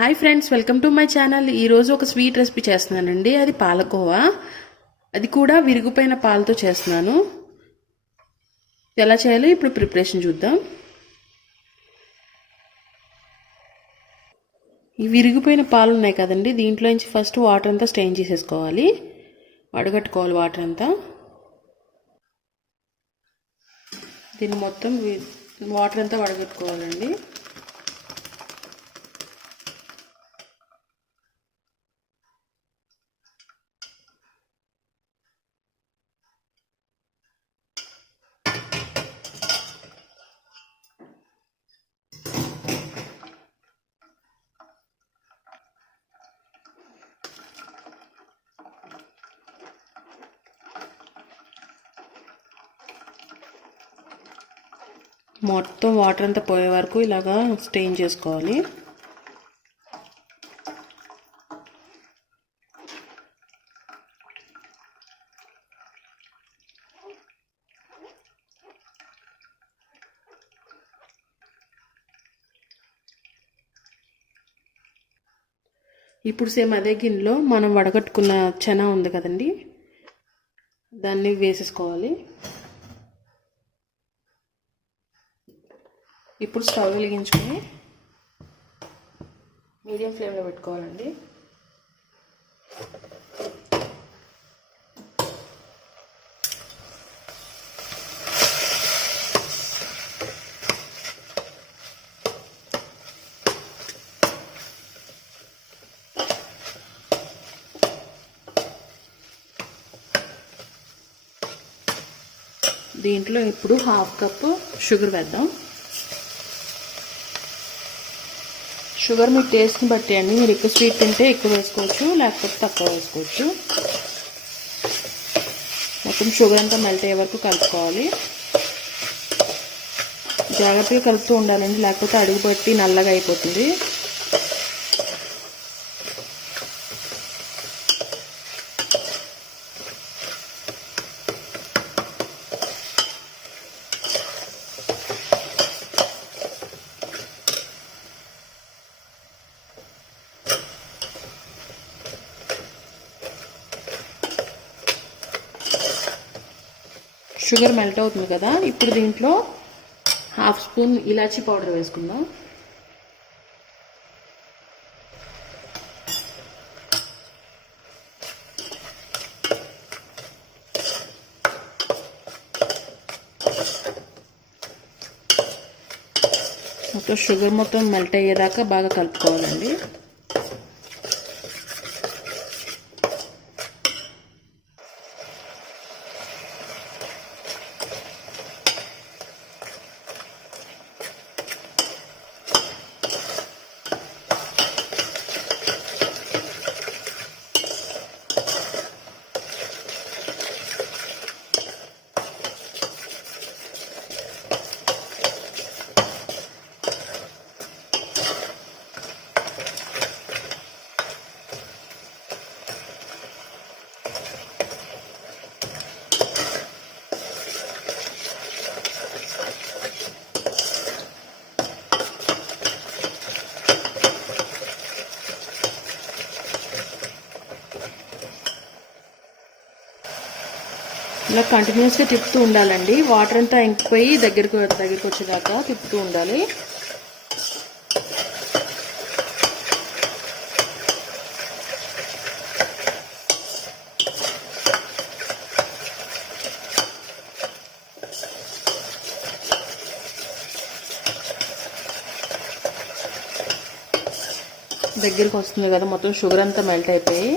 Hi friends, welcome to my channel. ఈరోజు ఒక sweet recipe చేస్తున్నానండి. అది పాలకోవా. అది కూడా విరిగిపోయిన పాలతో చేస్తున్నాను. ఎలా చేయాలో ఇప్పుడు ప్రిపరేషన్ చూద్దాం. ఈ విరిగిపోయిన పాలు ఉన్నాయి కదండి, దీంట్లో నుంచి ఫస్ట్ వాటర్ అంతా స్ట్రెయిన్ చేసేసుకోవాలి. వడగట్టుకోవాలి వాటర్ అంతా. దీన్ని మొత్తం వాటర్ అంతా వడగట్టుకోవాలండి. మొత్తం వాటర్ అంతా పోయే వరకు ఇలాగా స్టెయిన్ చేసుకోవాలి. ఇప్పుడు సేమ్ అదే గిన్నెలో మనం వడగట్టుకున్న చనా ఉంది కదండి, దాన్ని వేసేసుకోవాలి. ఇప్పుడు స్టవ్ వెలిగించుకొని మీడియం ఫ్లేమ్లో పెట్టుకోవాలండి. దీంట్లో ఇప్పుడు 1/2 కప్పు షుగర్ వేద్దాం. షుగర్ మీ టేస్ట్ని బట్టి అండి. మీరు ఎక్కువ స్వీట్ తింటే ఎక్కువ వేసుకోవచ్చు, లేకపోతే తక్కువ వేసుకోవచ్చు. మొత్తం షుగర్ అంతా మెల్ట్ అయ్యే వరకు కలుపుకోవాలి. జాగ్రత్తగా కలుపుతూ ఉండాలండి, లేకపోతే అడుగు పట్టి నల్లగా అయిపోతుంది. షుగర్ మెల్ట్ అవుతుంది కదా, ఇప్పుడు దీంట్లో 1/2 స్పూన్ ఇలాచీ పౌడర్ వేసుకుందాం. మొత్తం షుగర్ మొత్తం మెల్ట్ అయ్యేదాకా బాగా కలుపుకోవాలండి. ఇలా కంటిన్యూస్గా తిప్పుతూ ఉండాలండి. వాటర్ అంతా ఇంకిపోయి దగ్గరికి వచ్చేదాకా తిప్పుతూ ఉండాలి. దగ్గరికి వస్తుంది కదా, మొత్తం షుగర్ అంతా మెల్ట్ అయిపోయి.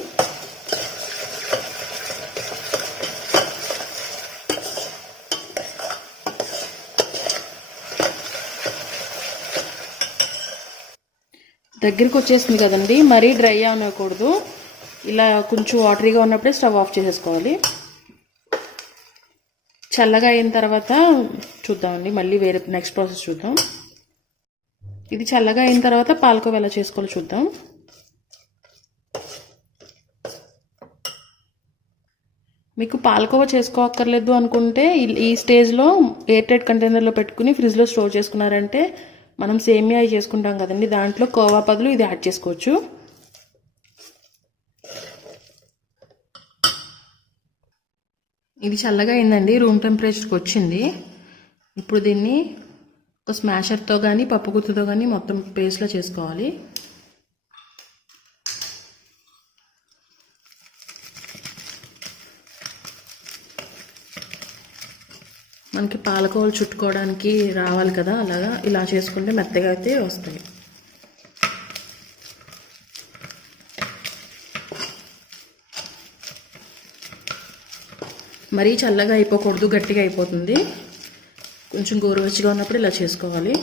దగ్గరికి వచ్చేసింది కదండి, మరీ డ్రై అనకూడదు. ఇలా కొంచెం వాటరీగా ఉన్నప్పుడే స్టవ్ ఆఫ్ చేసేసుకోవాలి. చల్లగా అయిన తర్వాత చూద్దామండి, మళ్ళీ వేరే నెక్స్ట్ ప్రాసెస్ చూద్దాం. ఇది చల్లగా అయిన తర్వాత పాలకోవా ఎలా చేసుకోవాలో చూద్దాం. మీకు పాలకోవా చేసుకోవక్కర్లేదు అనుకుంటే ఈ స్టేజ్లో ఎయిర్ టైట్ కంటైనర్లో పెట్టుకుని ఫ్రిడ్జ్లో స్టోర్ చేసుకున్నారంటే మనం సేమియా చేసుకుంటాం కదండి, దాంట్లో కోవా బదులు ఇది యాడ్ చేసుకోవచ్చు. ఇది చల్లగా అయిందండి, రూమ్ టెంపరేచర్కి వచ్చింది. ఇప్పుడు దీన్ని ఒక స్మాషర్తో కానీ పప్పు గుత్తుతో కానీ మొత్తం పేస్ట్లో చేసుకోవాలి. మనకి పాలకోవలు చుట్టుకోవడానికి రావాలి కదా, అలాగా ఇలా చేసుకుంటే మెత్తగా అయితే వస్తాయి. మరీ చల్లగా అయిపోకూడదు, గట్టిగా అయిపోతుంది. కొంచెం గోరువెచ్చగా ఉన్నప్పుడు ఇలా చేసుకోవాలి.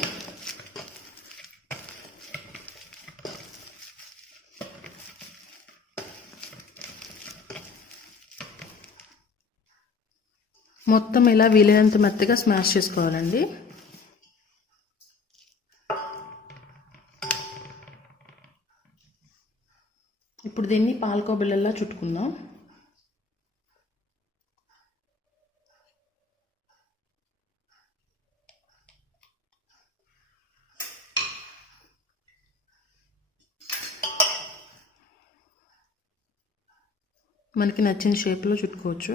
మొత్తం ఇలా వీలైనంత మెత్తగా స్మాష్ చేసుకోవాలండి. ఇప్పుడు దీన్ని పాలకో బిళ్ళల్లా చుట్టుకుందాం. మనకి నచ్చిన షేప్లో చుట్టుకోవచ్చు.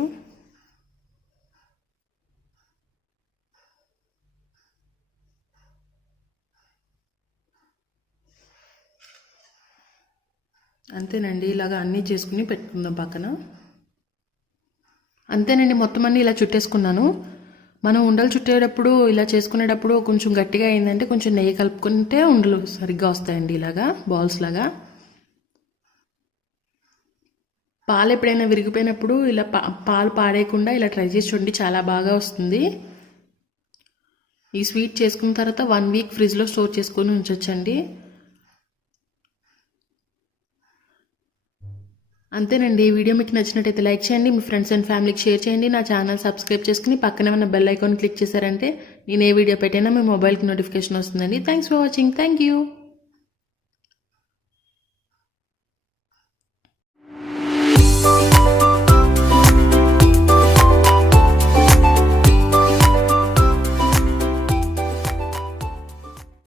అంతేనండి, ఇలాగా అన్నీ చేసుకుని పెట్టుకుందాం పక్కన. అంతేనండి, మొత్తం అన్నీ ఇలా చుట్టేసుకున్నాను. మనం ఉండలు చుట్టేటప్పుడు ఇలా చేసుకునేటప్పుడు కొంచెం గట్టిగా అయిందంటే కొంచెం నెయ్యి కలుపుకుంటే ఉండలు సరిగ్గా వస్తాయండి, ఇలాగా బాల్స్ లాగా. పాలు ఎప్పుడైనా విరిగిపోయినప్పుడు ఇలా పాలు పాడేయకుండా ఇలా ట్రై చేసి చూడండి, చాలా బాగా వస్తుంది. ఈ స్వీట్ చేసుకున్న తర్వాత 1 వీక్ ఫ్రిడ్జ్లో స్టోర్ చేసుకొని ఉంచొచ్చండి. అంతేనండి, ఈ వీడియో మీకు నచ్చినట్టయితే లైక్ చేయండి, మీ ఫ్రెండ్స్ అండ్ ఫ్యామిలీకి షేర్ చేయండి. నా ఛానల్ సబ్స్క్రైబ్ చేసుకుని పక్కనే ఉన్న బెల్ ఐకాన్ క్లిక్ చేశారంటే నేను ఏ వీడియో పెట్టినా మీ మొబైల్కి నోటిఫికేషన్ వస్తుందండి. Thanks for watching. Thank you.